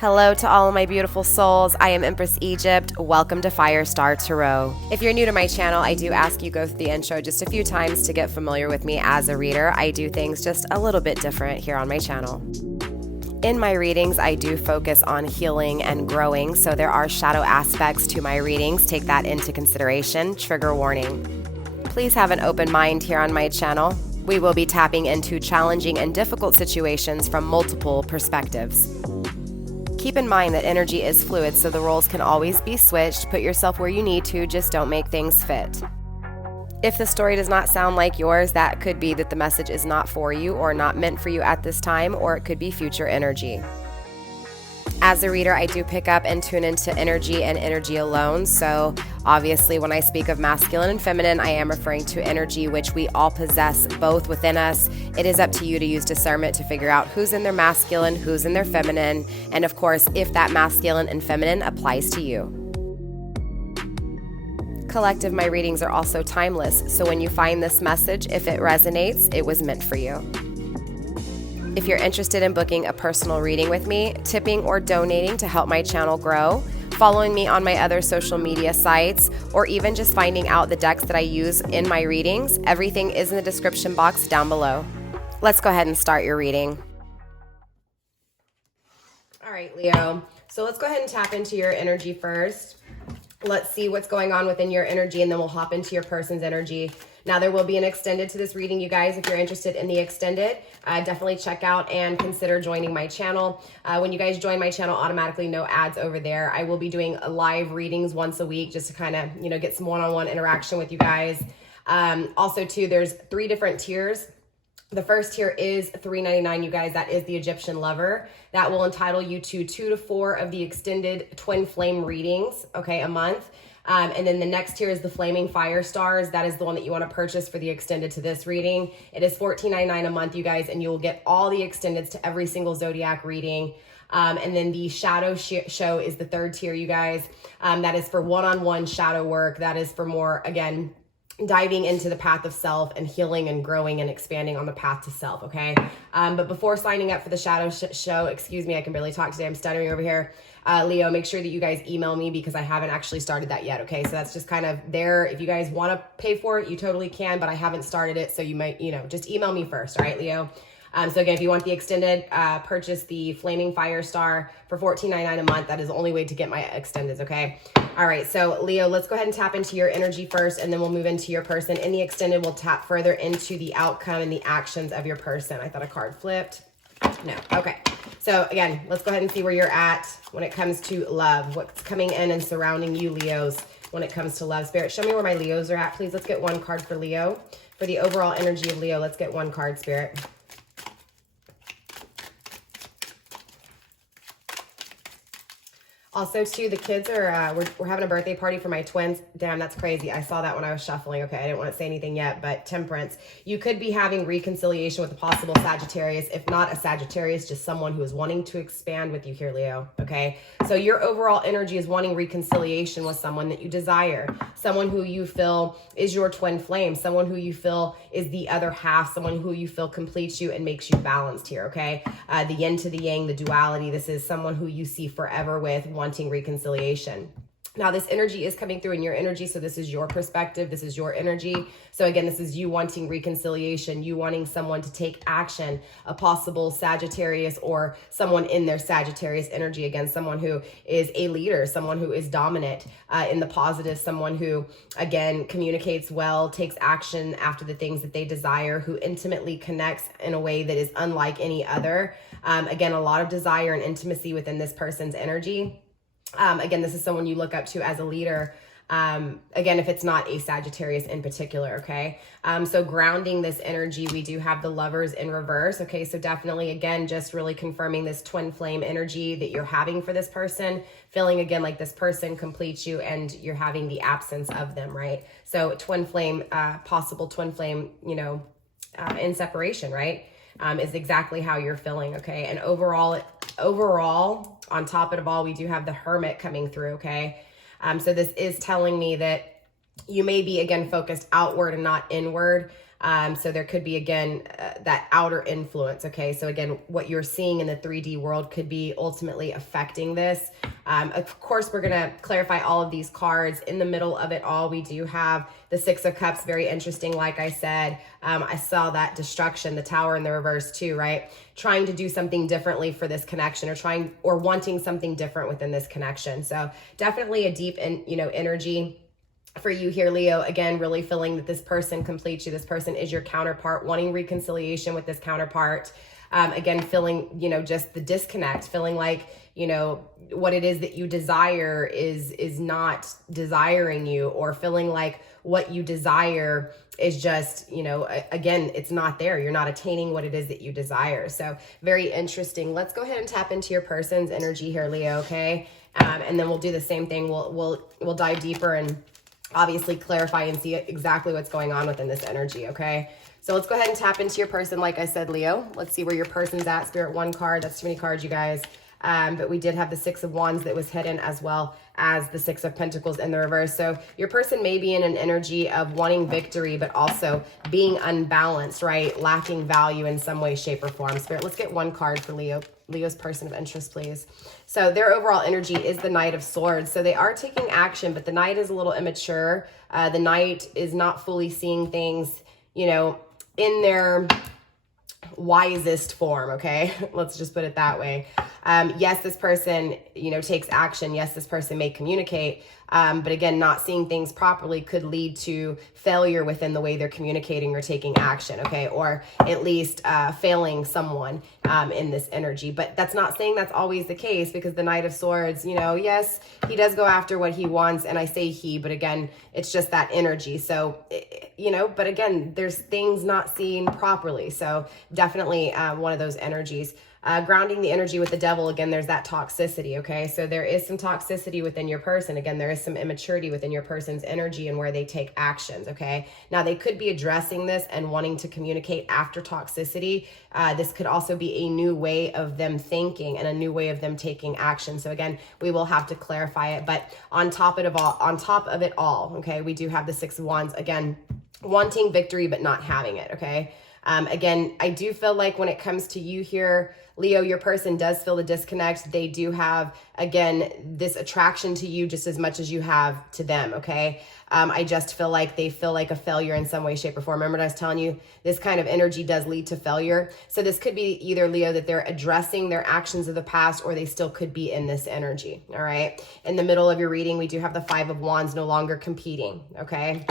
Hello to all of my beautiful souls. I am Empress Egypt. Welcome to FireStar Tarot. If you're new to my channel, I do ask you go through the intro just a few times to get familiar with me as a reader. I do things just a little bit different here on my channel. In my readings, I do focus on healing and growing, so there are shadow aspects to my readings. Take that into consideration. Trigger warning. Please have an open mind here on my channel. We will be tapping into challenging and difficult situations from multiple perspectives. Keep in mind that energy is fluid, so the roles can always be switched. Put yourself where you need to, just don't make things fit. If the story does not sound like yours, that could be that the message is not for you or not meant for you at this time, or it could be future energy. As a reader, I do pick up and tune into energy and energy alone. So obviously when I speak of masculine and feminine, I am referring to energy, which we all possess both within us. It is up to you to use discernment to figure out who's in their masculine, who's in their feminine, and of course, if that masculine and feminine applies to you. Collective, my readings are also timeless. So when you find this message, if it resonates, it was meant for you. If you're interested in booking a personal reading with me, tipping or donating to help my channel grow, following me on my other social media sites, or even just finding out the decks that I use in my readings, everything is in the description box down below. Let's go ahead and start your reading. All right, Leo. So let's go ahead and tap into your energy first. Let's see what's going on within your energy, and then we'll hop into your person's energy. Now, there will be an extended to this reading, you guys. If you're interested in the extended, definitely check out and consider joining my channel. When you guys join my channel, automatically no ads over there. I will be doing live readings once a week just to kind of, get some one-on-one interaction with you guys. Also, too, there's 3 different tiers. The first tier is $3.99, you guys. That is the Egyptian Lover. That will entitle you to 2 to 4 of the extended twin flame readings, okay, a month. And then the next tier is the Flaming Fire Stars. That is the one that you want to purchase for the extended to this reading. It is $14.99 a month, you guys, and you will get all the extendeds to every single zodiac reading. And then the Shadow Show is the 3rd tier, you guys. That is for one-on-one shadow work. That is for more, again, diving into the path of self and healing and growing and expanding on the path to self, okay? But before signing up for the Shadow Show, excuse me, I can barely talk today. I'm stuttering over here. Leo, make sure that you guys email me because I haven't actually started that yet, okay? So that's just kind of there. If you guys want to pay for it, you totally can, but I haven't started it, so you might, just email me first, all right, Leo? So again, if you want the extended, purchase the Flaming Fire Star for $14.99 a month. That is the only way to get my extendeds, okay? All right, so Leo, let's go ahead and tap into your energy first, and then we'll move into your person. In the extended, we'll tap further into the outcome and the actions of your person. I thought a card flipped. No, okay. So again, let's go ahead and see where you're at when it comes to love. What's coming in and surrounding you, Leos, when it comes to love. Spirit, show me where my Leos are at, please. Let's get 1 card for Leo. For the overall energy of Leo, let's get 1 card, Spirit. Also, too, the kids are, we're having a birthday party for my twins. Damn, that's crazy. I saw that when I was shuffling. Okay, I didn't want to say anything yet, but Temperance. You could be having reconciliation with a possible Sagittarius. If not a Sagittarius, just someone who is wanting to expand with you here, Leo. Okay, so your overall energy is wanting reconciliation with someone that you desire. Someone who you feel is your twin flame. Someone who you feel is the other half. Someone who you feel completes you and makes you balanced here, okay? The yin to the yang, the duality. This is someone who you see forever with, wanting reconciliation. Now, this energy is coming through in your energy, so this is your perspective, this is your energy. So again, this is you wanting reconciliation, you wanting someone to take action, a possible Sagittarius or someone in their Sagittarius energy. Again, someone who is a leader, someone who is dominant in the positive, someone who, again, communicates well, takes action after the things that they desire, who intimately connects in a way that is unlike any other. Again, a lot of desire and intimacy within this person's energy. Again, this is someone you look up to as a leader. Again, if it's not a Sagittarius in particular, okay? So grounding this energy, we do have the Lovers in reverse, okay? So definitely, again, just really confirming this twin flame energy that you're having for this person, feeling again like this person completes you and you're having the absence of them, right? So twin flame, possible twin flame, in separation, right? Is exactly how you're feeling, okay? And overall, on top of it all, we do have the Hermit coming through, okay? So this is telling me that you may be, again, focused outward and not inward. So there could be, again, that outer influence, okay? So again, what you're seeing in the 3D world could be ultimately affecting this. Of course, we're gonna clarify all of these cards. In the middle of it all, we do have the Six of Cups, very interesting, like I said. I saw that destruction, the Tower in the reverse too, right? Trying to do something differently for this connection, or wanting something different within this connection. So definitely a deep, energy for you here, Leo. Again, really feeling that this person completes you. This person is your counterpart, wanting reconciliation with this counterpart. Again, feeling, just the disconnect, feeling like, what it is that you desire is not desiring you, or feeling like what you desire is just, again, it's not there. You're not attaining what it is that you desire. So very interesting. Let's go ahead and tap into your person's energy here, Leo. Okay. And then we'll do the same thing. We'll dive deeper and obviously clarify and see exactly what's going on within this energy, okay? So let's go ahead and tap into your person, like I said, Leo. Let's see where your person's at. Spirit, one card. That's too many cards, you guys. But we did have the Six of Wands that was hidden, as well as the Six of Pentacles in the reverse. So your person may be in an energy of wanting victory, but also being unbalanced, right? Lacking value in some way, shape, or form. Spirit, let's get one card for Leo's person of interest, please. So their overall energy is the Knight of Swords. So they are taking action, but the Knight is a little immature. The Knight is not fully seeing things, in their wisest form, okay? Let's just put it that way. Yes, this person, takes action. Yes, this person may communicate, but again, not seeing things properly could lead to failure within the way they're communicating or taking action, okay? Or at least failing someone in this energy. But that's not saying that's always the case, because the Knight of Swords, yes, he does go after what he wants, and I say he, but again, it's just that energy. So, but again, there's things not seen properly. So definitely one of those energies. Grounding the energy with the Devil, again, there's that toxicity, okay? So there is some toxicity within your person. Again, there is some immaturity within your person's energy and where they take actions, okay? Now, they could be addressing this and wanting to communicate after toxicity. This could also be a new way of them thinking and a new way of them taking action. So again, we will have to clarify it. But on top of it all, okay, we do have the Six of Wands, again, wanting victory but not having it, okay? Again, I do feel like when it comes to you here, Leo, your person does feel the disconnect. They do have, again, this attraction to you just as much as you have to them, okay? I just feel like they feel like a failure in some way, shape, or form. Remember what I was telling you? This kind of energy does lead to failure. So this could be either, Leo, that they're addressing their actions of the past, or they still could be in this energy, all right? In the middle of your reading, we do have the Five of Wands, no longer competing, okay?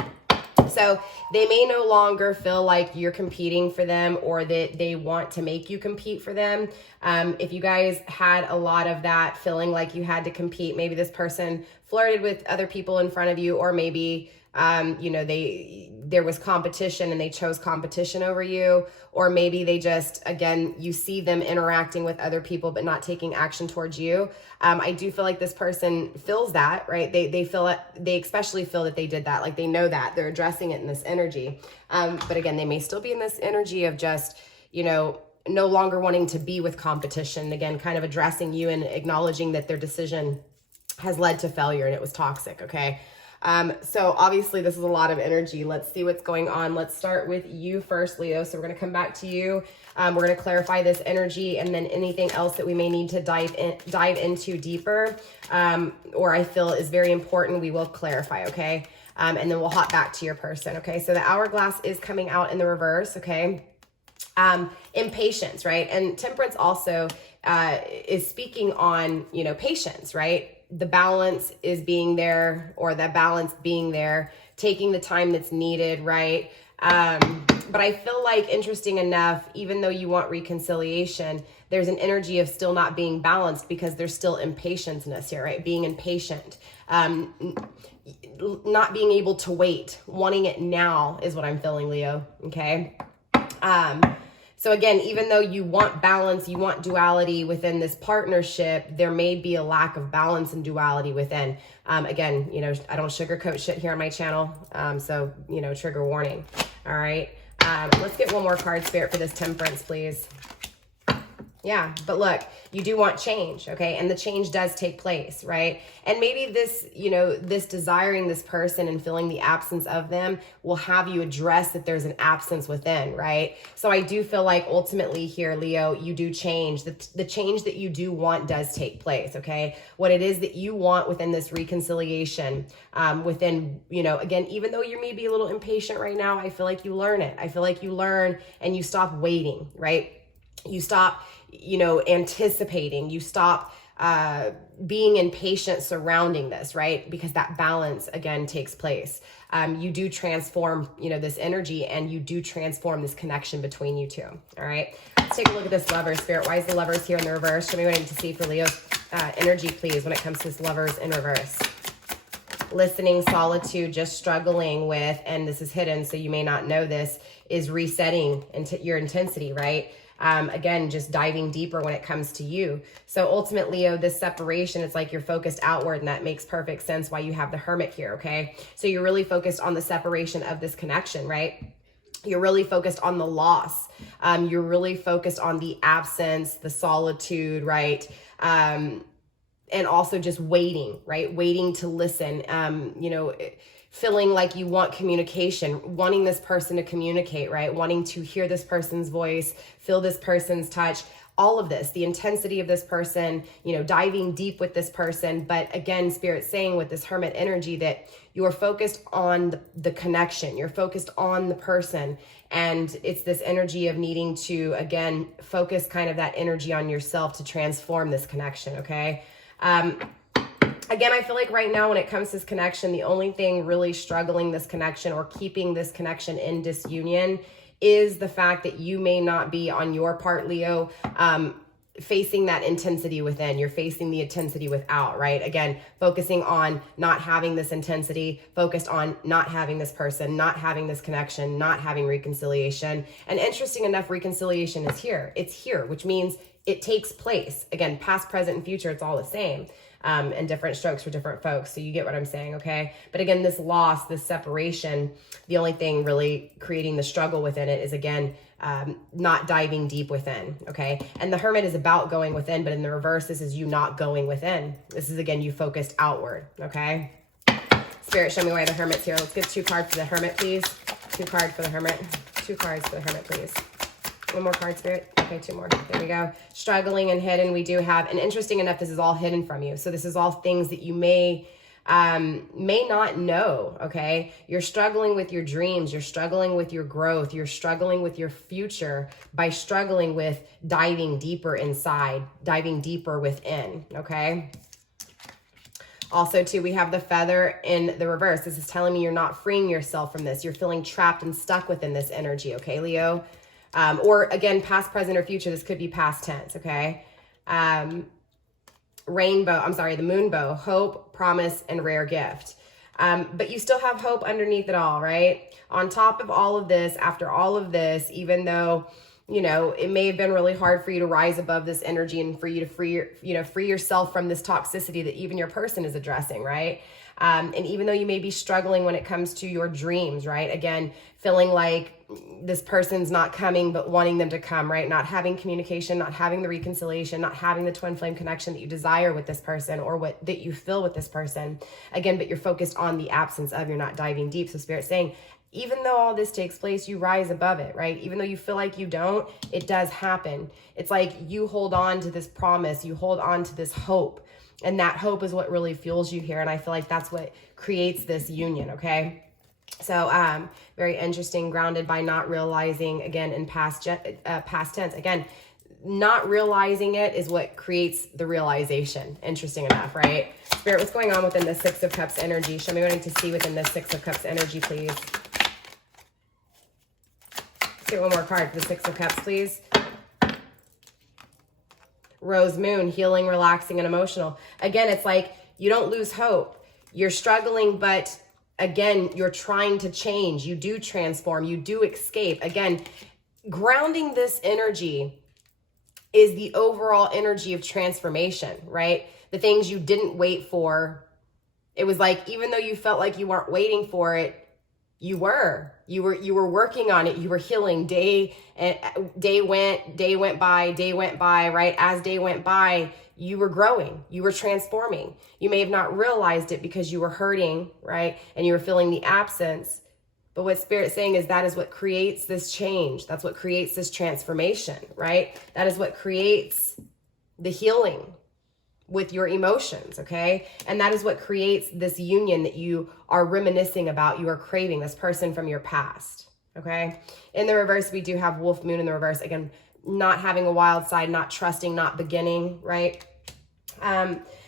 So they may no longer feel like you're competing for them, or that they want to make you compete for them. If you guys had a lot of that feeling like you had to compete, maybe this person flirted with other people in front of you, or maybe, there was competition and they chose competition over you, or maybe they just, again, you see them interacting with other people but not taking action towards you. I do feel like this person feels that, right? They feel it, they especially feel that they did that, like they know that they're addressing it in this energy. But again, they may still be in this energy of just, no longer wanting to be with competition. Again, kind of addressing you and acknowledging that their decision has led to failure and it was toxic, okay? So obviously this is a lot of energy. Let's see what's going on. Let's start with you first, Leo. So we're going to come back to you. We're going to clarify this energy, and then anything else that we may need to dive into deeper, or I feel is very important, we will clarify, okay? And then we'll hop back to your person, okay? So the hourglass is coming out in the reverse, okay? Impatience, right? And temperance also is speaking on, patience, right? The balance is being there, or the balance being there, taking the time that's needed, right? But I feel like, interesting enough, even though you want reconciliation, there's an energy of still not being balanced, because there's still impatience here, right? Being impatient, not being able to wait, wanting it now is what I'm feeling, Leo, okay? So again, even though you want balance, you want duality within this partnership, there may be a lack of balance and duality within. Again, I don't sugarcoat shit here on my channel. So, trigger warning. All right. Let's get one more card, Spirit, for this temperance, please. Yeah, but look, you do want change, okay? And the change does take place, right? And maybe this, you know, this desiring this person and feeling the absence of them will have you address that there's an absence within, right? So I do feel like ultimately here, Leo, you do change. The change that you do want does take place, okay? What it is that you want within this reconciliation, within, you know, again, even though you may be a little impatient right now, I feel like you learn it. I feel like you learn and you stop waiting, right? You stop, you know, anticipating, you stop being impatient surrounding this, right? Because that balance again takes place. You do transform, you know, this energy, and you do transform this connection between you two. All right. Let's take a look at this Lovers. Spirit, why is the Lovers here in the reverse? Show me what I need to see for Leo's energy, please, when it comes to this Lovers in reverse. Listening, solitude, just struggling with, and this is hidden, so you may not know this, is resetting into your intensity, right? Again, just diving deeper when it comes to you. So ultimately, Leo, this separation, it's like you're focused outward, and that makes perfect sense why you have the Hermit here, okay? So you're really focused on the separation of this connection, right? You're really focused on the loss. You're really focused on the absence, the solitude, right? And also just waiting, right? Waiting to listen, you know, feeling like you want communication, wanting this person to communicate, right? Wanting to hear this person's voice, feel this person's touch, all of this, the intensity of this person, you know, diving deep with this person. But again, Spirit's saying with this Hermit energy that you are focused on the connection, you're focused on the person. And it's this energy of needing to, again, focus kind of that energy on yourself to transform this connection, okay? Again, I feel like right now when it comes to this connection, the only thing really struggling this connection or keeping this connection in disunion is the fact that you may not be on your part, Leo, facing that intensity within. You're facing the intensity without, right? Again, focusing on not having this intensity, focused on not having this person, not having this connection, not having reconciliation. And interesting enough, reconciliation is here. It's here, which means it takes place. Again, past, present, and future, it's all the same. And different strokes for different folks. So you get what I'm saying, okay? But again, this loss, this separation, the only thing really creating the struggle within it is, again, not diving deep within, okay? And the Hermit is about going within, but in the reverse, this is you not going within. This is, again, you focused outward, okay? Spirit, show me why the Hermit's here. Let's get 2 cards for the Hermit, please. 2 cards for the Hermit. 2 cards for the Hermit, please. 1 more card, Spirit. Okay, 2 more. There we go. Struggling and hidden, we do have, and interesting enough, this is all hidden from you. So this is all things that you may not know, okay? You're struggling with your dreams. You're struggling with your growth. You're struggling with your future by struggling with diving deeper inside, diving deeper within, okay? Also, too, we have the Feather in the reverse. This is telling me you're not freeing yourself from this. You're feeling trapped and stuck within this energy, okay, Leo? Or again, past, present, or future. This could be past tense, okay? Rainbow, I'm sorry, the Moonbow, hope, promise, and rare gift. But you still have hope underneath it all, right? On top of all of this, after all of this, even though, you know, it may have been really hard for you to rise above this energy and for you to free yourself from this toxicity that even your person is addressing, right? And even though you may be struggling when it comes to your dreams, right? Again, feeling like this person's not coming, but wanting them to come, right? Not having communication, not having the reconciliation, not having the twin flame connection that you desire with this person or what that you feel with this person. Again, but you're focused on the absence of, you're not diving deep. So Spirit's saying, even though all this takes place, you rise above it, right? Even though you feel like you don't, it does happen. It's like you hold on to this promise, you hold on to this hope. And that hope is what really fuels you here. And I feel like that's what creates this union, okay? So very interesting, grounded by not realizing, again, in past tense. Again, not realizing it is what creates the realization. Interesting enough, right? Spirit, what's going on within the 6 of Cups energy? Show me what I need to see within the 6 of Cups energy, please. Let's get 1 more card for the 6 of Cups, please. Rose Moon, healing, relaxing, and emotional. Again, it's like you don't lose hope. You're struggling, but again, you're trying to change. You do transform. You do escape. Again, grounding this energy is the overall energy of transformation, right? The things you didn't wait for. It was like, even though you felt like you weren't waiting for it, You were working on it. You were healing. Day went by, right? As day went by, you were growing, you were transforming. You may have not realized it because you were hurting, right? And you were feeling the absence. But what Spirit's saying is that is what creates this change. That's what creates this transformation, right? That is what creates the healing with your emotions, okay? And that is what creates this union that you are reminiscing about, you are craving, this person from your past, okay? In the reverse, we do have Wolf Moon in the reverse. Again, not having a wild side, not trusting, not beginning, right?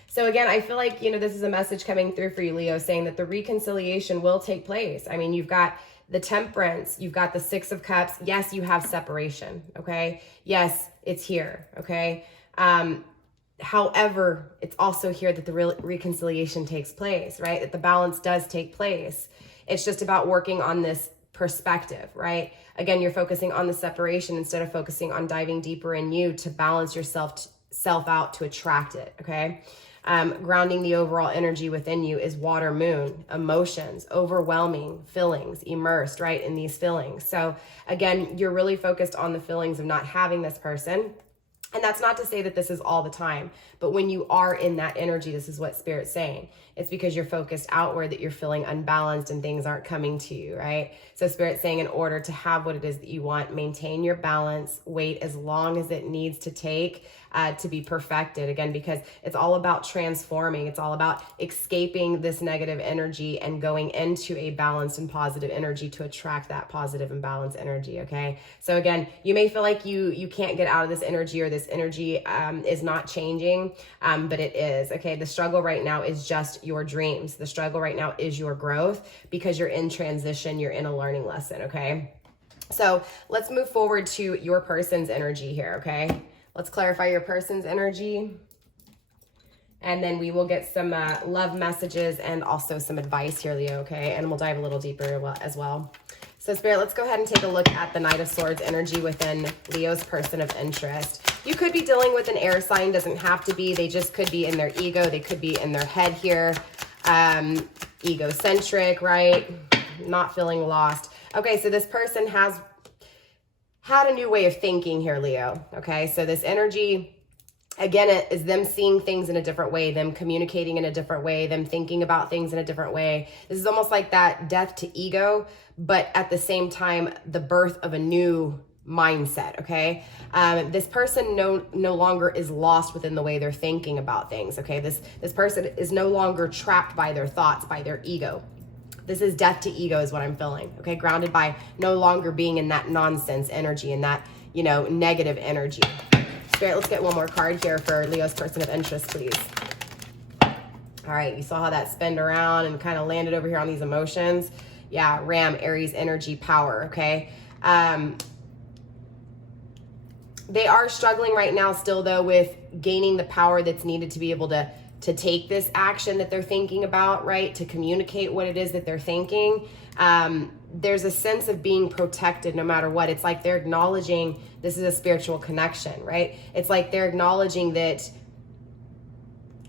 So again, I feel like, this is a message coming through for you, Leo, saying that the reconciliation will take place. I mean, you've got the Temperance, you've got the Six of Cups. Yes, you have separation, okay? Yes, it's here, okay? However, it's also here that the reconciliation takes place, right? That the balance does take place. It's just about working on this perspective, right? Again, you're focusing on the separation instead of focusing on diving deeper in you to balance yourself out to attract it, okay? Grounding the overall energy within you is Water Moon, emotions, overwhelming feelings, immersed, right, in these feelings. So again, you're really focused on the feelings of not having this person. And that's not to say that this is all the time, but when you are in that energy, this is what Spirit's saying. It's because you're focused outward that you're feeling unbalanced and things aren't coming to you, right? So Spirit's saying in order to have what it is that you want, maintain your balance, wait as long as it needs to take to be perfected. Again, because it's all about transforming. It's all about escaping this negative energy and going into a balanced and positive energy to attract that positive and balanced energy, okay? So again, you may feel like you can't get out of this energy or this energy is not changing, but it is, okay? The struggle right now is just your dreams. The struggle right now is your growth because you're in transition, you're in a learning lesson, okay? So let's move forward to your person's energy here, okay? Let's clarify your person's energy. And then we will get some love messages and also some advice here, Leo, okay? And we'll dive a little deeper as well. So Spirit, let's go ahead and take a look at the Knight of Swords energy within Leo's person of interest. You could be dealing with an air sign, doesn't have to be. They just could be in their ego. They could be in their head here. Egocentric, right? Not feeling lost. Okay, so this person has had a new way of thinking here, Leo. Okay, so this energy, again, it is them seeing things in a different way, them communicating in a different way, them thinking about things in a different way. This is almost like that death to ego, but at the same time, the birth of a new mindset, okay? This person no longer is lost within the way they're thinking about things, okay? This person is no longer trapped by their thoughts, by their ego. This is death to ego is what I'm feeling, okay? Grounded by no longer being in that nonsense energy and that, negative energy. Spirit, let's get one more card here for Leo's person of interest, please. All right, you saw how that spun around and kind of landed over here on these emotions. Yeah, Ram, Aries energy, power, okay? They are struggling right now still, though, with gaining the power that's needed to be able to take this action that they're thinking about, right? To communicate what it is that they're thinking. There's a sense of being protected no matter what. It's like they're acknowledging this is a spiritual connection, right? It's like they're acknowledging that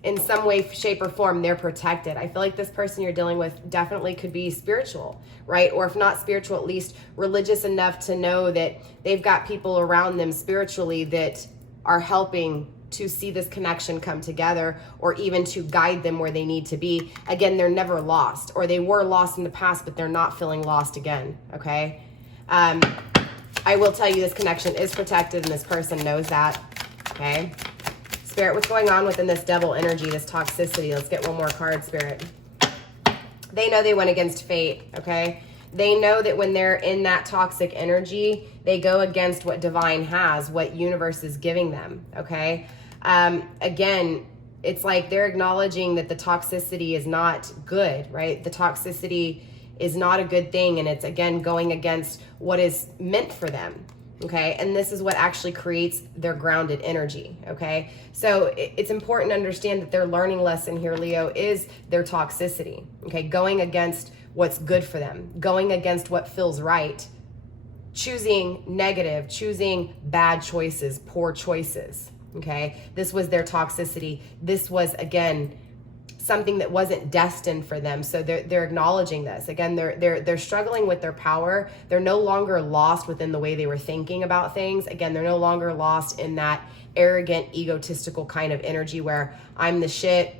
in some way, shape, or form, they're protected. I feel like this person you're dealing with definitely could be spiritual, right? Or if not spiritual, at least religious enough to know that they've got people around them spiritually that are helping to see this connection come together, or even to guide them where they need to be. Again, they're never lost, or they were lost in the past, but they're not feeling lost again, okay? I will tell you this connection is protected and this person knows that, okay? Spirit, what's going on within this devil energy, this toxicity? Let's get one more card, Spirit. They know they went against fate, okay? They know that when they're in that toxic energy, they go against what divine has, what universe is giving them, okay? Again, it's like they're acknowledging that the toxicity is not good, right? The toxicity is not a good thing, and it's, again, going against what is meant for them, okay? And this is what actually creates their grounded energy, okay? So it's important to understand that their learning lesson here, Leo, is their toxicity, okay? Going against what's good for them, going against what feels right, choosing negative, choosing bad choices, poor choices, okay? This was their toxicity. This was, again, something that wasn't destined for them. So they're acknowledging this. Again, they're struggling with their power. They're no longer lost within the way they were thinking about things. Again, they're no longer lost in that arrogant, egotistical kind of energy where I'm the shit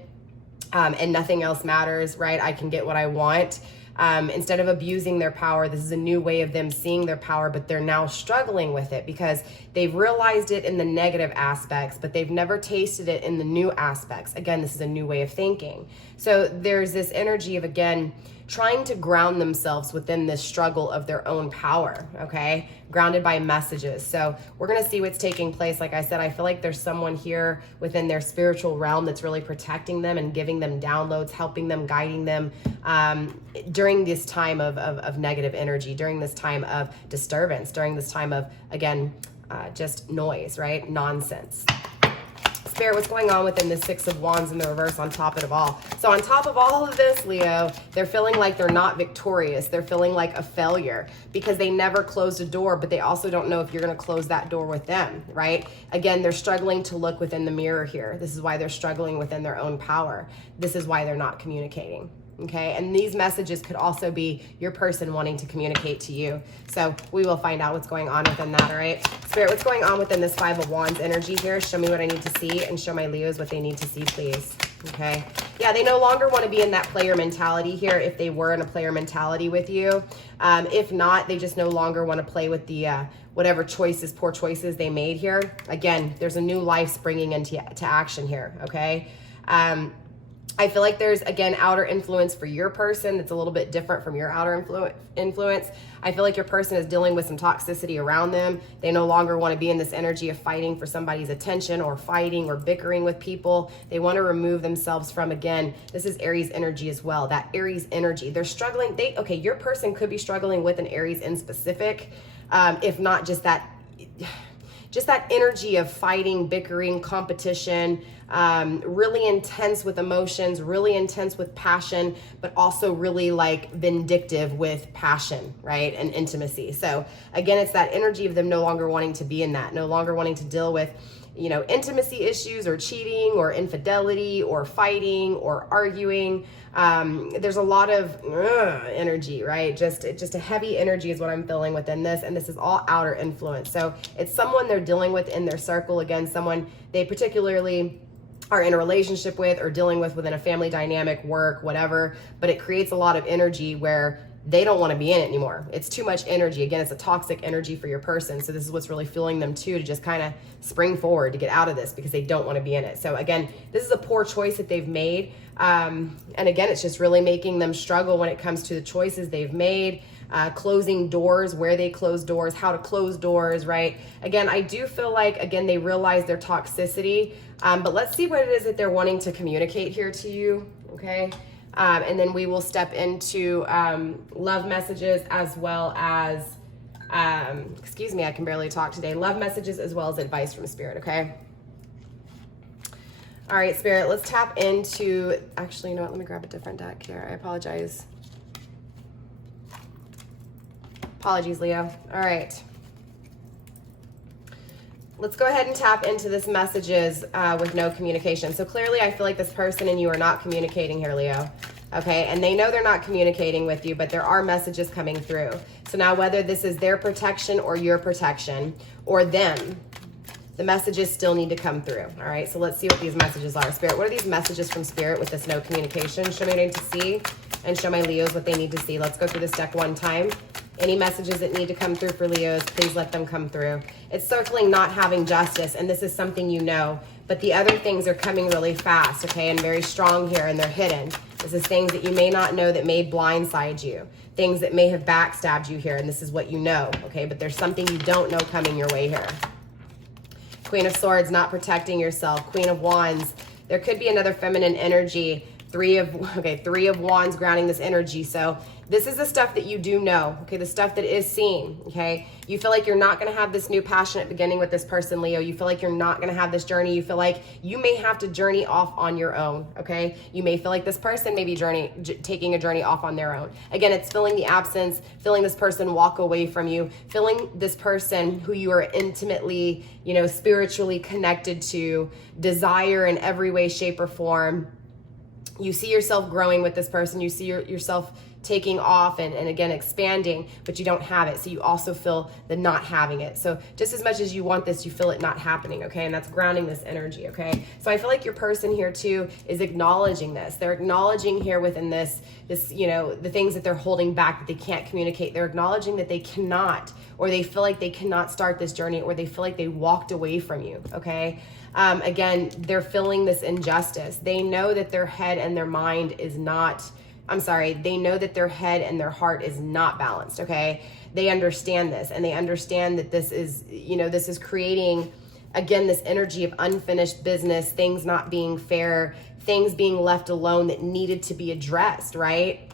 and nothing else matters, right? I can get what I want. Instead of abusing their power, this is a new way of them seeing their power, but they're now struggling with it because they've realized it in the negative aspects, but they've never tasted it in the new aspects. Again, this is a new way of thinking. So there's this energy of, again, trying to ground themselves within this struggle of their own power, okay? Grounded by messages. So we're gonna see what's taking place. Like I said, I feel like there's someone here within their spiritual realm that's really protecting them and giving them downloads, helping them, guiding them during this time of negative energy, during this time of disturbance, during this time of, again, just noise, right? Nonsense. Spirit, what's going on within the Six of Wands in the reverse on top of it all? So on top of all of this, Leo, they're feeling like they're not victorious. They're feeling like a failure because they never closed a door, but they also don't know if you're going to close that door with them, right? Again, they're struggling to look within the mirror here. This is why they're struggling within their own power. This is why they're not communicating. Okay, and these messages could also be your person wanting to communicate to you. So we will find out what's going on within that, all right? Spirit, what's going on within this Five of Wands energy here? Show me what I need to see and show my Leos what they need to see, please. Okay, yeah, they no longer want to be in that player mentality here if they were in a player mentality with you. If not, they just no longer want to play with the whatever choices, poor choices they made here. Again, there's a new life springing into action here, okay? I feel like there's, again, outer influence for your person that's a little bit different from your outer influence. I feel like your person is dealing with some toxicity around them. They no longer want to be in this energy of fighting for somebody's attention or fighting or bickering with people. They want to remove themselves from, again, this is Aries energy as well, that Aries energy. They're struggling. Okay, your person could be struggling with an Aries in specific, if not just that energy of fighting, bickering, competition, really intense with emotions, really intense with passion, but also really like vindictive with passion, right? And intimacy. So again, it's that energy of them no longer wanting to be in that, no longer wanting to deal with, you know, intimacy issues or cheating or infidelity or fighting or arguing. There's a lot of energy, right? Just a heavy energy is what I'm feeling within this. And this is all outer influence. So it's someone they're dealing with in their circle. Again, someone they particularly are in a relationship with or dealing with within a family dynamic, work, whatever. But it creates a lot of energy where they don't want to be in it anymore. It's too much energy. Again, it's a toxic energy for your person. So this is what's really fueling them too, to just kind of spring forward to get out of this because they don't want to be in it. So again, this is a poor choice that they've made. And again, it's just really making them struggle when it comes to the choices they've made, closing doors, where they close doors, how to close doors, right? Again, I do feel like, again, they realize their toxicity, but let's see what it is that they're wanting to communicate here to you, okay? And then we will step into love messages as well as, excuse me, I can barely talk today, love messages as well as advice from Spirit, okay? All right, Spirit, let's tap into, actually, you know what, let me grab a different deck here. I apologize. Apologies, Leo. All right. Let's go ahead and tap into this messages with no communication. So clearly I feel like this person and you are not communicating here, Leo. Okay, and they know they're not communicating with you, but there are messages coming through. So now whether this is their protection or your protection or them, the messages still need to come through. All right, so let's see what these messages are. Spirit, what are these messages from Spirit with this no communication? Show me what I need to see and show my Leos what they need to see. Let's go through this deck one time. Any messages that need to come through for Leos, please let them come through. It's circling not having justice, and this is something you know, but the other things are coming really fast, okay, and very strong here, and they're hidden. This is things that you may not know that may blindside you, things that may have backstabbed you here, and this is what you know, okay, but there's something you don't know coming your way here. Queen of Swords, not protecting yourself. Queen of Wands, there could be another feminine energy. Three of Wands grounding this energy. So this is the stuff that you do know, okay, the stuff that is seen, okay? You feel like you're not going to have this new passionate beginning with this person, Leo. You feel like you're not going to have this journey. You feel like you may have to journey off on your own, okay? You may feel like this person may be taking a journey off on their own. Again, it's feeling the absence, feeling this person walk away from you, feeling this person who you are intimately, you know, spiritually connected to, desire in every way, shape, or form, You see yourself growing with this person. You see yourself taking off and again expanding, but you don't have it. So you also feel the not having it. So just as much as you want this, you feel it not happening, okay? And that's grounding this energy, okay? So I feel like your person here too is acknowledging this. They're acknowledging here within this, you know, the things that they're holding back, that they can't communicate. They're acknowledging that they cannot, or they feel like they cannot start this journey, or they feel like they walked away from you, okay? Again, they're feeling this injustice. They know that their head and their mind is not, they know that their head and their heart is not balanced, okay? They understand this, and they understand that this is, you know, this is creating, again, this energy of unfinished business, things not being fair, things being left alone that needed to be addressed, right?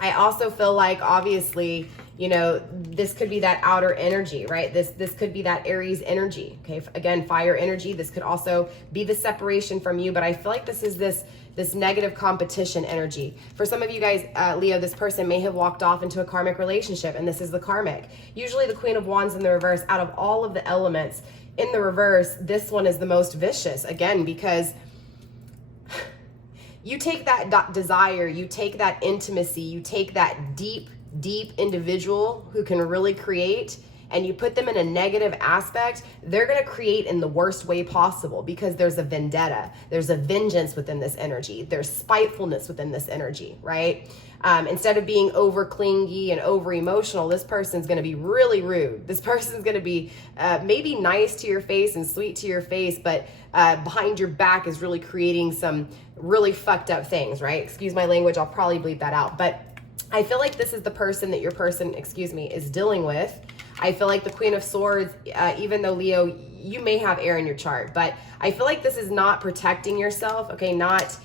I also feel like, obviously, you know, this could be that outer energy, right? This could be that Aries energy, okay? Again, fire energy. This could also be the separation from you, but I feel like this is this negative competition energy. For some of you guys, Leo, this person may have walked off into a karmic relationship, and this is the karmic. Usually the Queen of Wands in the reverse, out of all of the elements in the reverse, this one is the most vicious, again, because you take that desire, you take that intimacy, you take that deep individual who can really create, and you put them in a negative aspect, they're going to create in the worst way possible, because there's a vendetta, there's a vengeance within this energy, there's spitefulness within this energy, right? Instead of being over clingy and over emotional, this person's going to be really rude. This person's going to be maybe nice to your face and sweet to your face, but behind your back is really creating some really fucked up things, right? Excuse my language, I'll probably bleep that out. But I feel like this is the person that your person, is dealing with. I feel like the Queen of Swords, even though, Leo, you may have air in your chart, but I feel like this is not protecting yourself, okay? Not,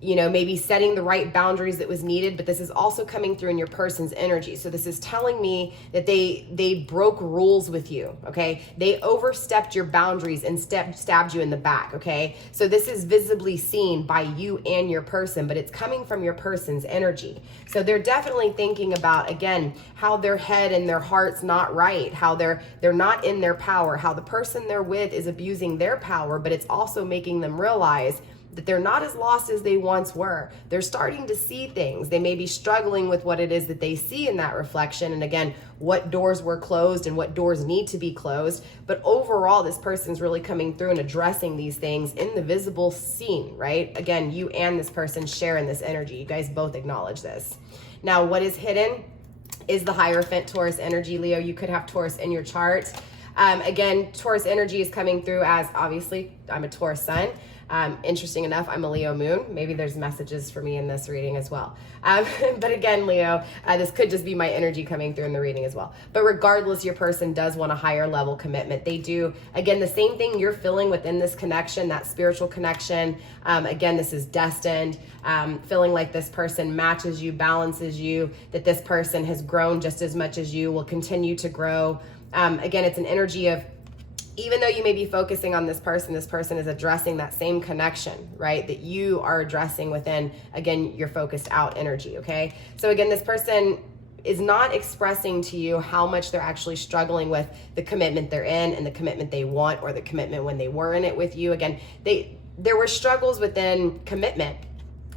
you know, maybe setting the right boundaries that was needed, but this is also coming through in your person's energy. So this is telling me that they broke rules with you, okay? They overstepped your boundaries and stabbed you in the back, okay? So this is visibly seen by you and your person, but it's coming from your person's energy. So they're definitely thinking about, again, how their head and their heart's not right, how they're not in their power, how the person they're with is abusing their power, but it's also making them realize that they're not as lost as they once were. They're starting to see things. They may be struggling with what it is that they see in that reflection. And again, what doors were closed and what doors need to be closed. But overall, this person's really coming through and addressing these things in the visible scene, right? Again, you and this person share in this energy. You guys both acknowledge this. Now, what is hidden is the Hierophant Taurus energy. Leo, you could have Taurus in your chart. Again, Taurus energy is coming through as, obviously, I'm a Taurus sun. Interesting enough, I'm a Leo moon. Maybe there's messages for me in this reading as well. But again, Leo, this could just be my energy coming through in the reading as well. But regardless, your person does want a higher level commitment. They do, again, the same thing you're feeling within this connection, that spiritual connection. Again, this is destined. Feeling like this person matches you, balances you, that this person has grown just as much as you, will continue to grow. Again, it's an energy of, even though you may be focusing on this person is addressing that same connection, right? That you are addressing within, again, your focused out energy, okay? So again, this person is not expressing to you how much they're actually struggling with the commitment they're in and the commitment they want, or the commitment when they were in it with you. Again, there were struggles within commitment.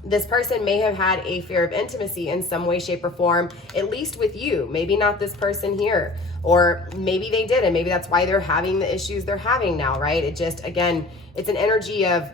This person may have had a fear of intimacy in some way, shape, or form, at least with you. Maybe not this person here, or maybe they did, and maybe that's why they're having the issues they're having now, right? It just, again, it's an energy of,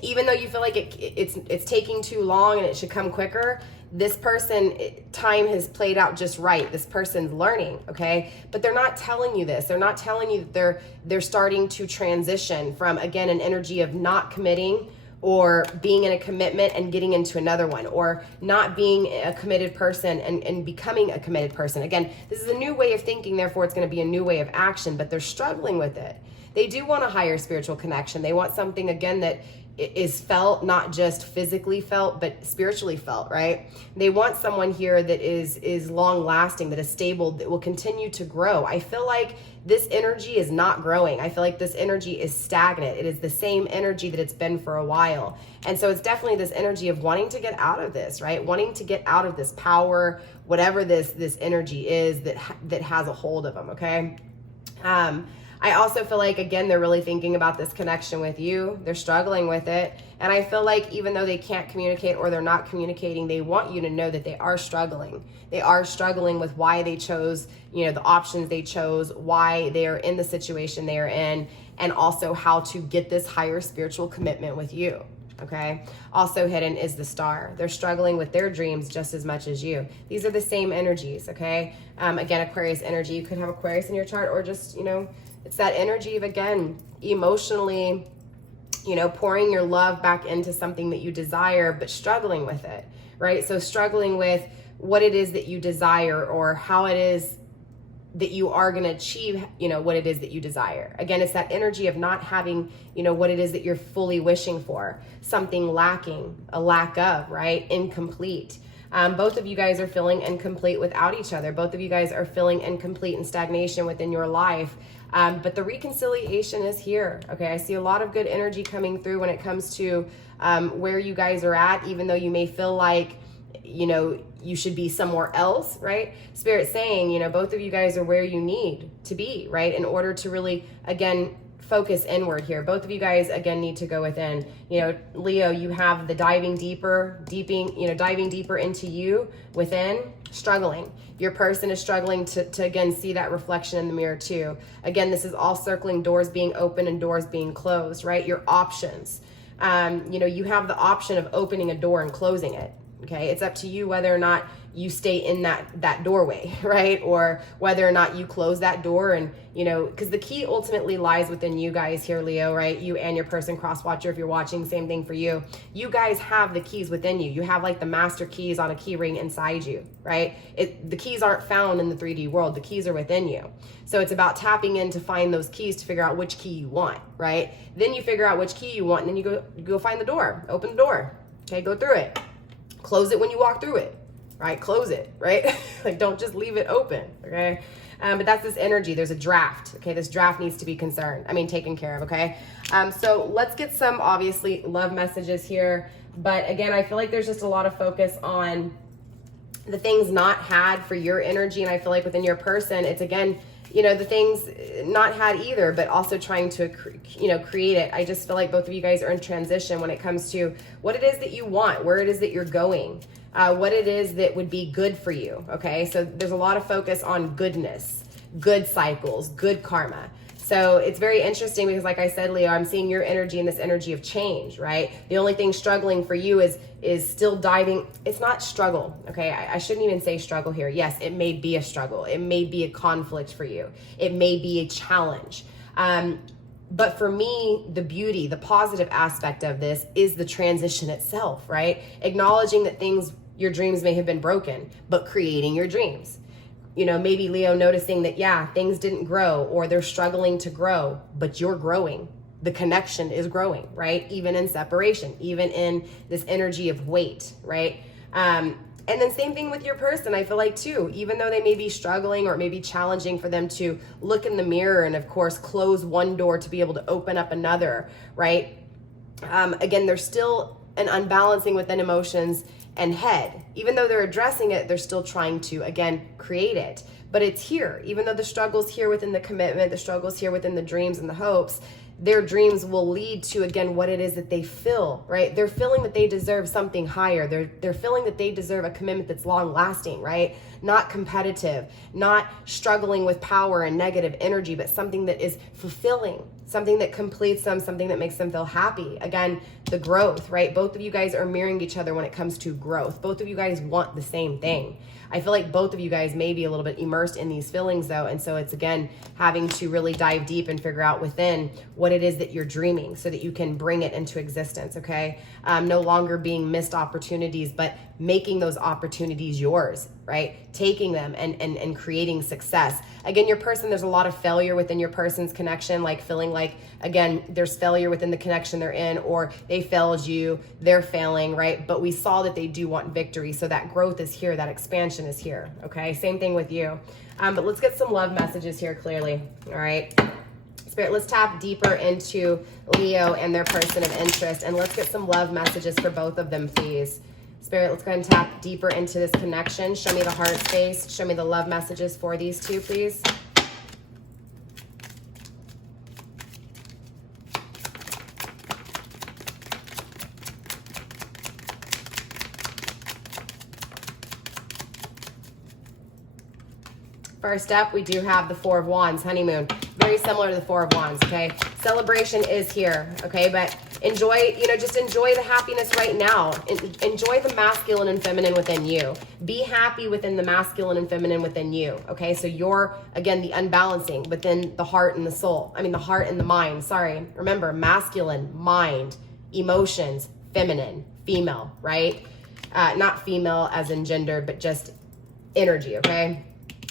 even though you feel like it's taking too long and it should come quicker, this person, time has played out just right. This person's learning, okay? But they're not telling you this. They're not telling you that they're starting to transition from, again, an energy of not committing, or being in a commitment and getting into another one, or not being a committed person and becoming a committed person. Again, this is a new way of thinking, therefore it's going to be a new way of action, but they're struggling with it. They do want a higher spiritual connection. They want something, again, that is felt, not just physically felt, but spiritually felt, right? They want someone here that is long lasting, that is stable, that will continue to grow. I feel like this energy is not growing. I feel like this energy is stagnant. It is the same energy that it's been for a while. And so it's definitely this energy of wanting to get out of this, right? Wanting to get out of this power, whatever this energy is that has a hold of them, okay? I also feel like, again, they're really thinking about this connection with you. They're struggling with it. And I feel like even though they can't communicate or they're not communicating, they want you to know that they are struggling. They are struggling with why they chose, you know, the options they chose, why they are in the situation they are in, and also how to get this higher spiritual commitment with you. Okay. Also hidden is the Star. They're struggling with their dreams just as much as you. These are the same energies. Okay. Again, Aquarius energy. You could have Aquarius in your chart, or just, you know, it's that energy of, again, emotionally, you know, pouring your love back into something that you desire, but struggling with it, right? So struggling with what it is that you desire, or how it is that you are going to achieve, you know, what it is that you desire. Again, it's that energy of not having, you know, what it is that you're fully wishing for, something lacking, a lack of, right? Incomplete. Both of you guys are feeling incomplete without each other. Both of you guys are feeling incomplete and stagnation within your life. But the reconciliation is here. Okay. I see a lot of good energy coming through when it comes to where you guys are at, even though you may feel like, you know, you should be somewhere else, right? Spirit saying, you know, both of you guys are where you need to be, right? In order to really, again, focus inward here. Both of you guys, again, need to go within. You know, Leo, you have the diving deeper into you within, struggling. Your person is struggling to again, see that reflection in the mirror too. Again, this is all circling doors being open and doors being closed, right? Your options. You know, you have the option of opening a door and closing it. Okay, it's up to you whether or not you stay in that doorway, right? Or whether or not you close that door. And, you know, because the key ultimately lies within you guys here, Leo, right? You and your person, cross watcher, if you're watching, same thing for you. You guys have the keys within you. You have like the master keys on a key ring inside you, right? The keys aren't found in the 3D world. The keys are within you. So it's about tapping in to find those keys to figure out which key you want, right? Then you figure out which key you want, and then you go find the door, open the door, okay, go through it. Close it when you walk through it, right? Close it, right? Like, don't just leave it open, okay? But that's this energy. There's a draft, okay? This draft needs to be taken care of, okay? So let's get some, obviously, love messages here. But again, I feel like there's just a lot of focus on the things not had for your energy. And I feel like within your person, it's, again, you know, the things not had either, but also trying to, you know, create it. I just feel like both of you guys are in transition when it comes to what it is that you want, where it is that you're going, what it is that would be good for you. Okay. So there's a lot of focus on goodness, good cycles, good karma. So it's very interesting because, like I said, Leo, I'm seeing your energy in this energy of change, right? The only thing struggling for you is still diving. It's not struggle, okay? I shouldn't even say struggle here. Yes, it may be a struggle. It may be a conflict for you. It may be a challenge. But for me, the beauty, the positive aspect of this is the transition itself, right? Acknowledging that your dreams may have been broken, but creating your dreams. You know, maybe Leo noticing that, yeah, things didn't grow, or they're struggling to grow, but you're growing. The connection is growing, right? Even in separation, even in this energy of weight, right? And then same thing with your person, I feel like too, even though they may be struggling or it may be challenging for them to look in the mirror and of course close one door to be able to open up another, right? Again, there's still an unbalancing within emotions and head. Even though they're addressing it, they're still trying to, again, create it. But it's here, even though the struggle's here within the commitment, the struggle's here within the dreams and the hopes, their dreams will lead to, again, what it is that they feel, right? They're feeling that they deserve something higher. They're feeling that they deserve a commitment that's long lasting, right? Not competitive, not struggling with power and negative energy, but something that is fulfilling, something that completes them, something that makes them feel happy. Again, the growth, right? Both of you guys are mirroring each other when it comes to growth. Both of you guys want the same thing. I feel like both of you guys may be a little bit immersed in these feelings though. And so it's, again, having to really dive deep and figure out within what it is that you're dreaming so that you can bring it into existence, okay? No longer being missed opportunities, but making those opportunities yours, right? Taking them and creating success. Again, your person, there's a lot of failure within your person's connection, like feeling like, again, there's failure within the connection they're in, or they failed you, they're failing, right? But we saw that they do want victory. So that growth is here, that expansion is here, okay? Same thing with you. But let's get some love messages here clearly, all right? Spirit, let's tap deeper into Leo and their person of interest, and let's get some love messages for both of them, please. Spirit, let's go ahead and tap deeper into this connection. Show me the heart space. Show me the love messages for these two, please. First up, we do have the Four of Wands, honeymoon. Very similar to the Four of Wands, okay? Celebration is here, okay? But enjoy, just enjoy the happiness right now. Enjoy the masculine and feminine within you. Be happy within the masculine and feminine within you, okay? So you're, again, the unbalancing within the heart and the soul. I mean, the heart and the mind, sorry. Remember, masculine, mind, emotions, feminine, female, right? Not female as in gender, but just energy, okay?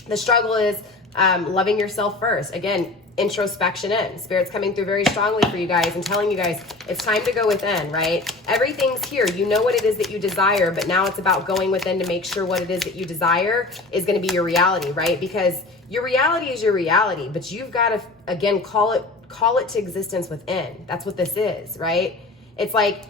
The struggle is loving yourself first. Again, introspection in. Spirit's coming through very strongly for you guys and telling you guys it's time to go within, right? Everything's here. You know what it is that you desire, but now it's about going within to make sure what it is that you desire is going to be your reality, right? Because your reality is your reality, but you've got to, again, call it to existence within. That's what this is, right? It's like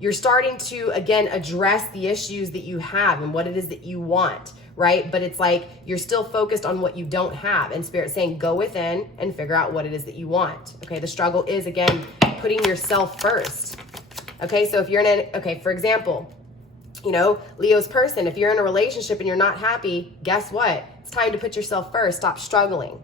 you're starting to, again, address the issues that you have and what it is that you want, right? But it's like you're still focused on what you don't have, and Spirit's saying go within and figure out what it is that you want. Okay, the struggle is, again, putting yourself first. Okay, so if you're for example, Leo's person, if you're in a relationship and you're not happy, guess what? It's time to put yourself first. Stop struggling.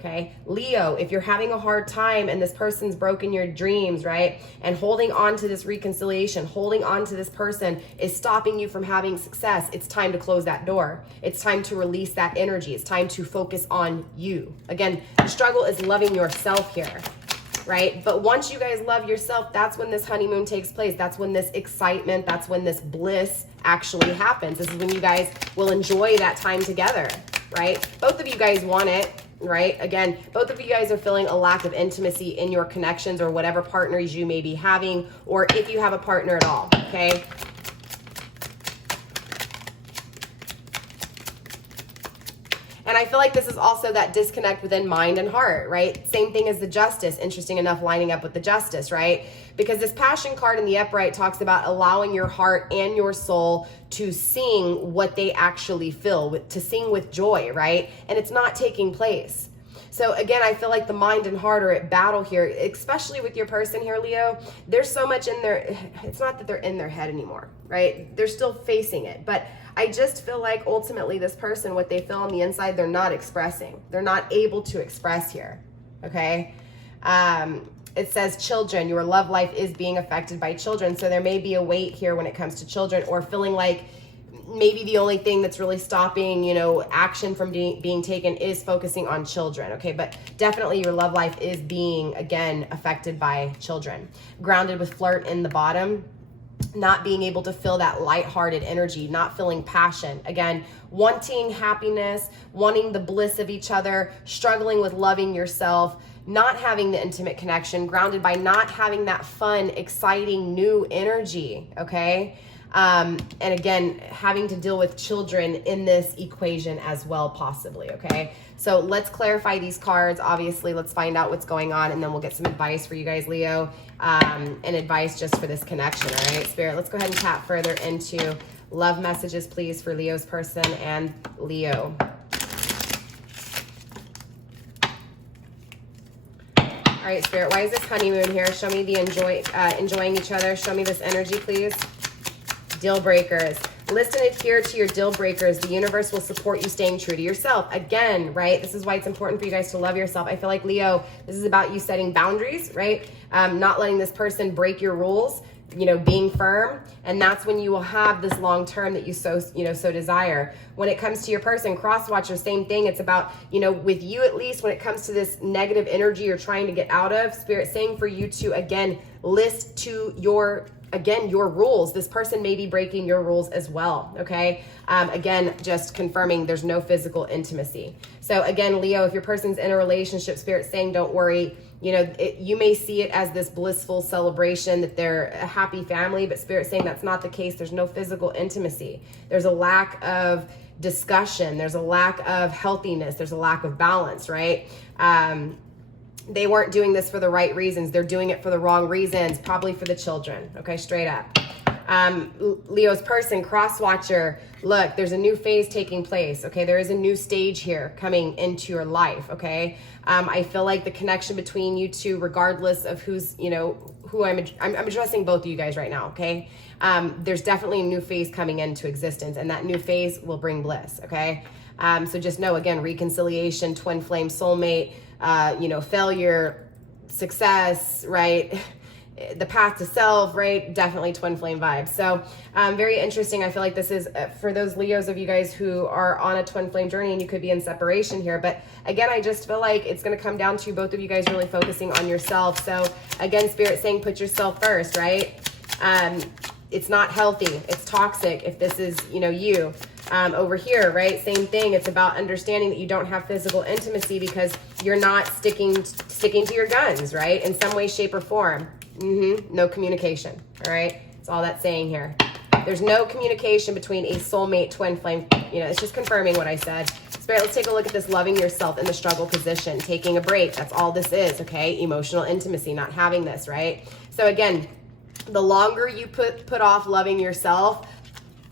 Okay, Leo, if you're having a hard time and this person's broken your dreams, right? And holding on to this reconciliation, holding on to this person is stopping you from having success. It's time to close that door. It's time to release that energy. It's time to focus on you. Again, the struggle is loving yourself here, right? But once you guys love yourself, that's when this honeymoon takes place. That's when this excitement, that's when this bliss actually happens. This is when you guys will enjoy that time together, right? Both of you guys want it. Right? Again, both of you guys are feeling a lack of intimacy in your connections or whatever partners you may be having, or if you have a partner at all, okay? And I feel like this is also that disconnect within mind and heart, right? Same thing as the Justice, interesting enough, lining up with the Justice, right? Because this Passion card in the upright talks about allowing your heart and your soul to sing what they actually feel, to sing with joy, right? And it's not taking place. So again, I feel like the mind and heart are at battle here, especially with your person here, Leo. There's so much in their, it's not that they're in their head anymore, right? They're still facing it. But I just feel like ultimately this person, what they feel on the inside, they're not expressing. They're not able to express here, okay? It says children, your love life is being affected by children. So there may be a weight here when it comes to children, or feeling like maybe the only thing that's really stopping, action from being taken is focusing on children. Okay, but definitely your love life is being, again, affected by children. Grounded with flirt in the bottom, not being able to feel that lighthearted energy, not feeling passion. Again, wanting happiness, wanting the bliss of each other, struggling with loving yourself, not having the intimate connection, grounded by not having that fun, exciting, new energy, okay? And again, having to deal with children in this equation as well, possibly, okay? So let's clarify these cards. Obviously, let's find out what's going on, and then we'll get some advice for you guys, Leo, and advice just for this connection, all right? Spirit, let's go ahead and tap further into love messages, please, for Leo's person and Leo. All right, Spirit, why is this honeymoon here? Show me the enjoying each other. Show me this energy, please. Deal breakers. List and adhere to your deal breakers. The universe will support you staying true to yourself. Again, right? This is why it's important for you guys to love yourself. I feel like, Leo, this is about you setting boundaries, right? Not letting this person break your rules, being firm. And that's when you will have this long term that you so desire. When it comes to your person, cross watcher, same thing. It's about, with you at least, when it comes to this negative energy you're trying to get out of, Spirit saying for you to, again, list to your rules. This person may be breaking your rules as well, okay? Again, just confirming there's no physical intimacy. So again, Leo, if your person's in a relationship, Spirit saying don't worry. You may see it as this blissful celebration that they're a happy family, but Spirit saying that's not the case. There's no physical intimacy. There's a lack of discussion. There's a lack of healthiness. There's a lack of balance, right? They weren't doing this for the right reasons. They're doing it for the wrong reasons, probably for the children, okay, straight up. Leo's person, cross watcher, look, there's a new phase taking place, okay? There is a new stage here coming into your life, okay? I feel like the connection between you two, regardless of who's, who I'm addressing both of you guys right now, okay? There's definitely a new phase coming into existence, and that new phase will bring bliss, okay? So just know, again, reconciliation, twin flame, soulmate, you know, failure, success, right? The path to self, right? Definitely twin flame vibes. So very interesting. I feel like this is for those Leos of you guys who are on a twin flame journey, and you could be in separation here. But again, I just feel like it's going to come down to both of you guys really focusing on yourself. So again, Spirit saying put yourself first, right? It's not healthy. It's toxic if this is, you know, you. Over here, right? Same thing. It's about understanding that you don't have physical intimacy because you're not sticking to your guns, right? In some way, shape, or form. No communication. All right. That's all that's saying here. There's no communication between a soulmate, twin flame. You know, it's just confirming what I said. Spirit, let's take a look at this loving yourself in the struggle position, taking a break. That's all this is. Okay. Emotional intimacy, not having this, right? So again, the longer you put off loving yourself,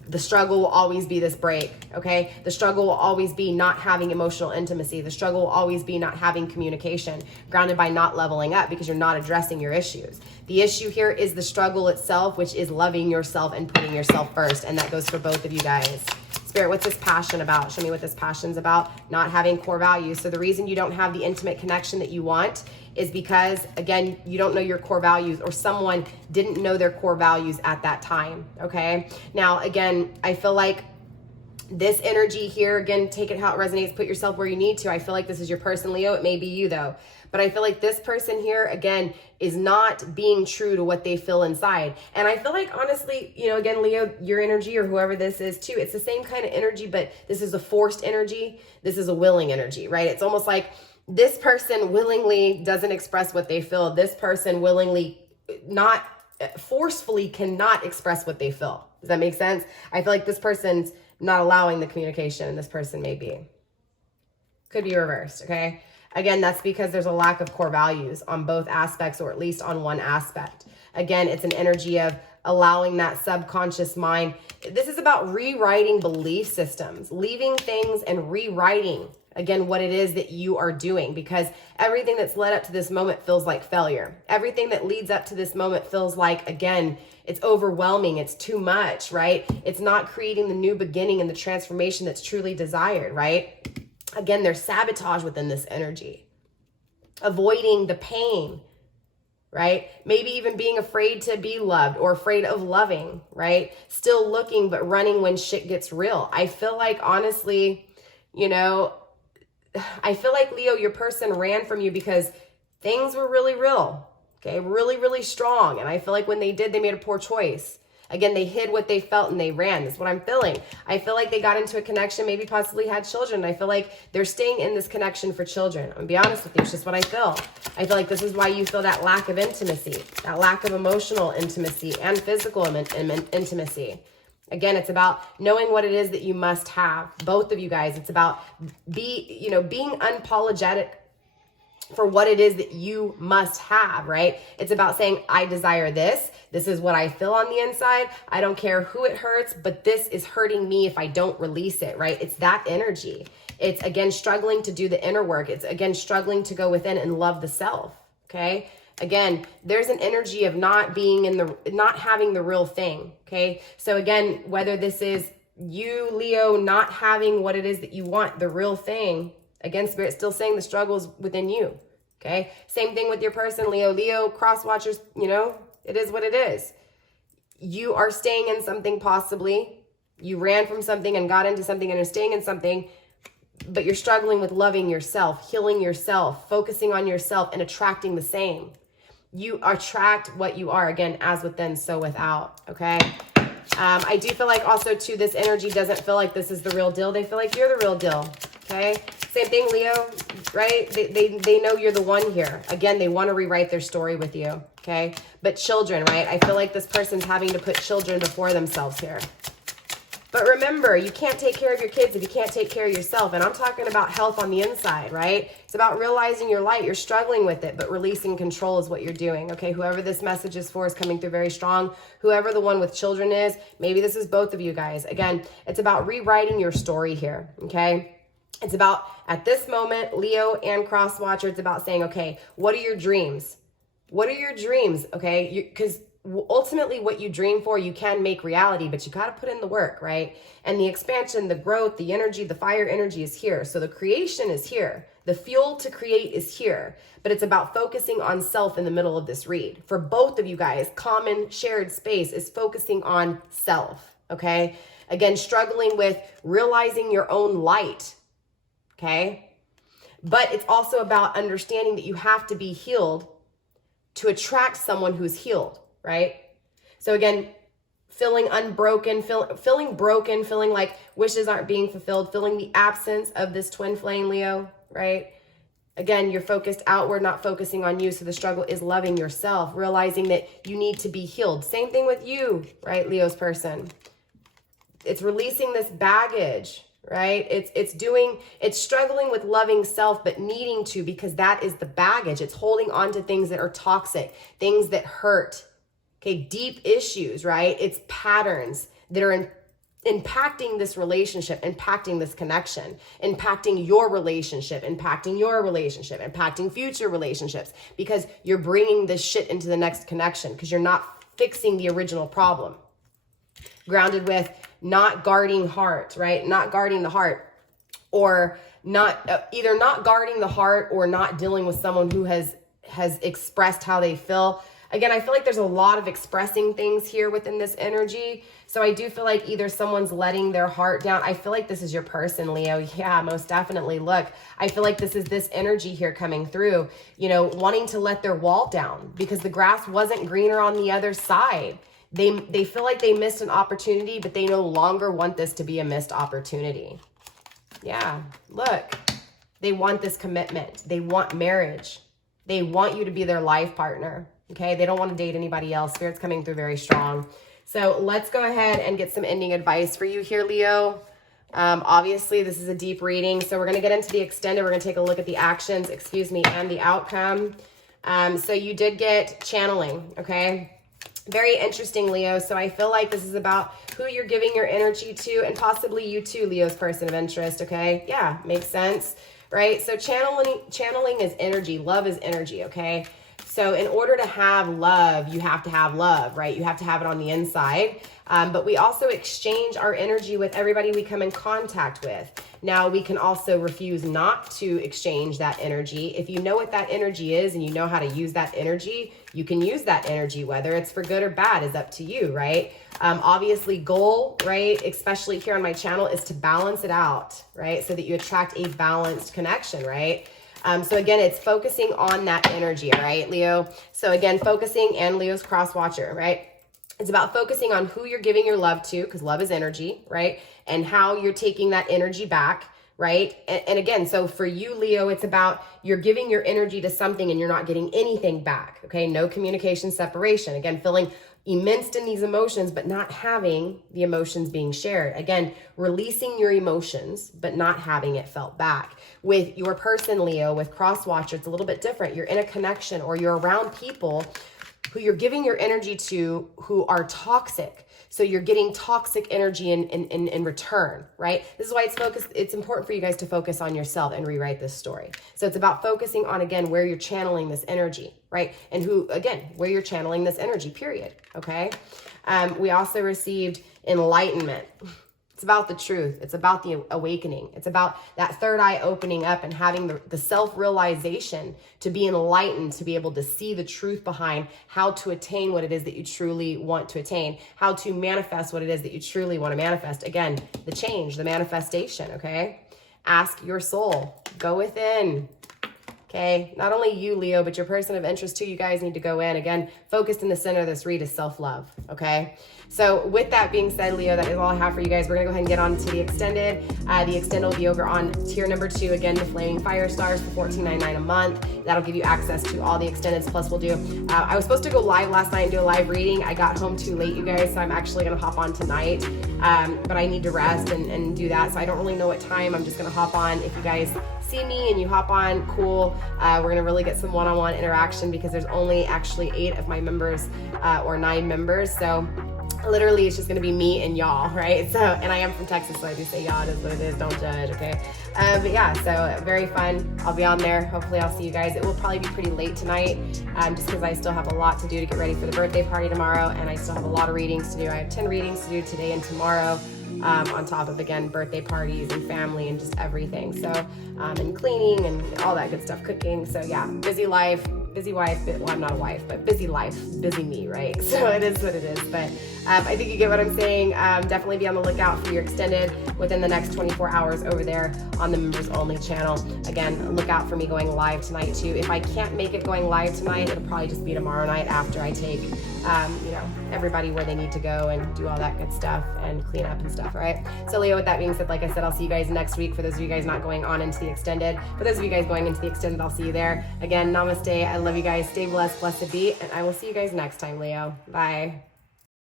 the struggle will always be this break, okay? The struggle will always be not having emotional intimacy. The struggle will always be not having communication, grounded by not leveling up because you're not addressing your issues. The issue here is the struggle itself, which is loving yourself and putting yourself first, and that goes for both of you guys. Spirit, what's this passion about? Show me what this passion's about. Not having core values. So the reason you don't have the intimate connection that you want is because, again, you don't know your core values, or someone didn't know their core values at that time, okay? Now, again, I feel like this energy here, again, take it how it resonates, put yourself where you need to. I feel like this is your person, Leo. It may be you, though. But I feel like this person here, again, is not being true to what they feel inside. And I feel like, honestly, you know, again, Leo, your energy, or whoever this is too, it's the same kind of energy, but this is a forced energy. This is a willing energy, right? It's almost like this person willingly doesn't express what they feel. This person willingly, not forcefully, cannot express what they feel. Does that make sense? I feel like this person's not allowing the communication, and this person may be. Could be reversed, okay? Again, that's because there's a lack of core values on both aspects, or at least on one aspect. Again, it's an energy of allowing that subconscious mind. This is about rewriting belief systems, leaving things and rewriting, again, what it is that you are doing, because everything that's led up to this moment feels like failure. Everything that leads up to this moment feels like, again, it's overwhelming. It's too much, right? It's not creating the new beginning and the transformation that's truly desired, right? Again, there's sabotage within this energy. Avoiding the pain, right? Maybe even being afraid to be loved or afraid of loving, right? Still looking, but running when shit gets real. I feel like, honestly, you know, I feel like, Leo, your person ran from you because things were really real, okay? Really, really strong. And I feel like when they did, they made a poor choice. Again, they hid what they felt and they ran. That's what I'm feeling. I feel like they got into a connection, maybe possibly had children. I feel like they're staying in this connection for children. I'm gonna be honest with you. It's just what I feel. I feel like this is why you feel that lack of intimacy, that lack of emotional intimacy and physical intimacy. Again, it's about knowing what it is that you must have. Both of you guys, it's about being unapologetic for what it is that you must have, right? It's about saying, I desire this. This is what I feel on the inside. I don't care who it hurts, but this is hurting me if I don't release it, right? It's that energy. It's, again, struggling to do the inner work. It's, again, struggling to go within and love the self, okay? Again, there's an energy of not having the real thing, okay? So again, whether this is you, Leo, not having what it is that you want, the real thing, again, Spirit's still saying the struggle is within you, okay? Same thing with your person, Leo. Leo, cross watchers, you know, it is what it is. You are staying in something possibly. You ran from something and got into something and are staying in something, but you're struggling with loving yourself, healing yourself, focusing on yourself, and attracting the same. You attract what you are, again, as within, so without, okay? I do feel like also, too, this energy doesn't feel like this is the real deal. They feel like you're the real deal, okay? Same thing, Leo, right? They know you're the one here. Again, they want to rewrite their story with you, okay? But children, right? I feel like this person's having to put children before themselves here. But remember, you can't take care of your kids if you can't take care of yourself. And I'm talking about health on the inside, right? It's about realizing your light. You're struggling with it, but releasing control is what you're doing, okay? Whoever this message is for is coming through very strong. Whoever the one with children is, maybe this is both of you guys. Again, it's about rewriting your story here, okay? It's about, at this moment, Leo and Cross Watcher, it's about saying, okay, what are your dreams? What are your dreams, okay? Because ultimately what you dream for, you can make reality, but you got to put in the work, right? And the expansion, the growth, the energy, the fire energy is here. So the creation is here. The fuel to create is here, but it's about focusing on self in the middle of this read. For both of you guys, common shared space is focusing on self, okay? Again, struggling with realizing your own light, okay? But it's also about understanding that you have to be healed to attract someone who's healed, right? So again, feeling unbroken, feeling broken, feeling like wishes aren't being fulfilled, feeling the absence of this twin flame, Leo, right? Again, you're focused outward, not focusing on you. So the struggle is loving yourself, realizing that you need to be healed. Same thing with you, right, Leo's person. It's releasing this baggage, right? It's struggling with loving self, but needing to, because that is the baggage. It's holding on to things that are toxic, things that hurt, okay? Deep issues, right? It's patterns that are impacting this relationship, impacting this connection, impacting your relationship, impacting future relationships, because you're bringing this shit into the next connection because you're not fixing the original problem. Grounded with not guarding heart, right? Not guarding the heart, or not either not guarding the heart or not dealing with someone who has expressed how they feel. Again, I feel like there's a lot of expressing things here within this energy. So I do feel like either someone's letting their heart down. I feel like this is your person, Leo. Yeah, most definitely. Look, I feel like this is this energy here coming through, you know, wanting to let their wall down because the grass wasn't greener on the other side. They feel like they missed an opportunity, but they no longer want this to be a missed opportunity. Yeah, look, they want this commitment. They want marriage. They want you to be their life partner. Okay, they don't want to date anybody else. Spirit's coming through very strong. So let's go ahead and get some ending advice for you here, Leo. Obviously, this is a deep reading. So we're going to get into the extended. We're going to take a look at the actions, and the outcome. So you did get channeling, okay? Very interesting, Leo. So I feel like this is about who you're giving your energy to, and possibly you too, Leo's person of interest, okay? Yeah, makes sense, right? So channeling is energy. Love is energy, okay? So in order to have love, you have to have love, right? You have to have it on the inside. But we also exchange our energy with everybody we come in contact with. Now, we can also refuse not to exchange that energy. If you know what that energy is and you know how to use that energy, you can use that energy, whether it's for good or bad is up to you, right? Obviously, goal, right, especially here on my channel, is to balance it out, right? So that you attract a balanced connection, right? So again, it's focusing on that energy, all right, Leo? So again, focusing, and Leo's cross watcher, right? It's about focusing on who you're giving your love to, because love is energy, right? And how you're taking that energy back, right? And again, so for you, Leo, it's about you're giving your energy to something and you're not getting anything back, okay? No communication separation. Again, feeling immense in these emotions, but not having the emotions being shared. Again, releasing your emotions, but not having it felt back. With your person, Leo, with cross watcher, it's a little bit different. You're in a connection, or you're around people who you're giving your energy to who are toxic. So you're getting toxic energy in return, right? This is why it's important for you guys to focus on yourself and rewrite this story. So it's about focusing on, again, where you're channeling this energy, right? And where you're channeling this energy, period, okay? We also received enlightenment. It's about the truth. It's about the awakening. It's about that third eye opening up and having the self-realization to be enlightened, to be able to see the truth behind how to attain what it is that you truly want to attain, how to manifest what it is that you truly want to manifest. Again, the change, the manifestation, okay? Ask your soul. Go within. Okay, not only you, Leo, but your person of interest too. You guys need to go in. Again, focused in the center of this read is self-love, okay? So with that being said, Leo, that is all I have for you guys. We're going to go ahead and get on to the extended. The extended will be over on tier number 2. Again, the Flaming Fire Stars for $14.99 a month. That'll give you access to all the extendeds. Plus, we'll do, I was supposed to go live last night and do a live reading. I got home too late, you guys, so I'm actually going to hop on tonight. But I need to rest and do that. So I don't really know what time. I'm just going to hop on. If you guys see me and you hop on, cool. We're going to really get some one-on-one interaction because there's only actually 8 of my members or 9 members. So literally it's just going to be me and y'all, right? So, and I am from Texas, so I do say y'all, it is what it is, don't judge, okay? But yeah, so very fun. I'll be on there. Hopefully I'll see you guys. It will probably be pretty late tonight, just because I still have a lot to do to get ready for the birthday party tomorrow, and I still have a lot of readings to do. I have 10 readings to do today and tomorrow, on top of, again, birthday parties and family and just everything. So, and cleaning and all that good stuff, cooking. So yeah, busy life. Busy wife, well, I'm not a wife, but busy life, busy me, right? So it is what it is. But I think you get what I'm saying. Definitely be on the lookout for your extended within the next 24 hours over there on the members only channel. Again, look out for me going live tonight too. If I can't make it going live tonight, it'll probably just be tomorrow night after I take, everybody where they need to go and do all that good stuff and clean up and stuff, right? So Leo, with that being said, like I said, I'll see you guys next week. For those of you guys not going on into the extended, for those of you guys going into the extended, I'll see you there. Again, namaste. I love you guys. Stay blessed, blessed to be, and I will see you guys next time, Leo. Bye.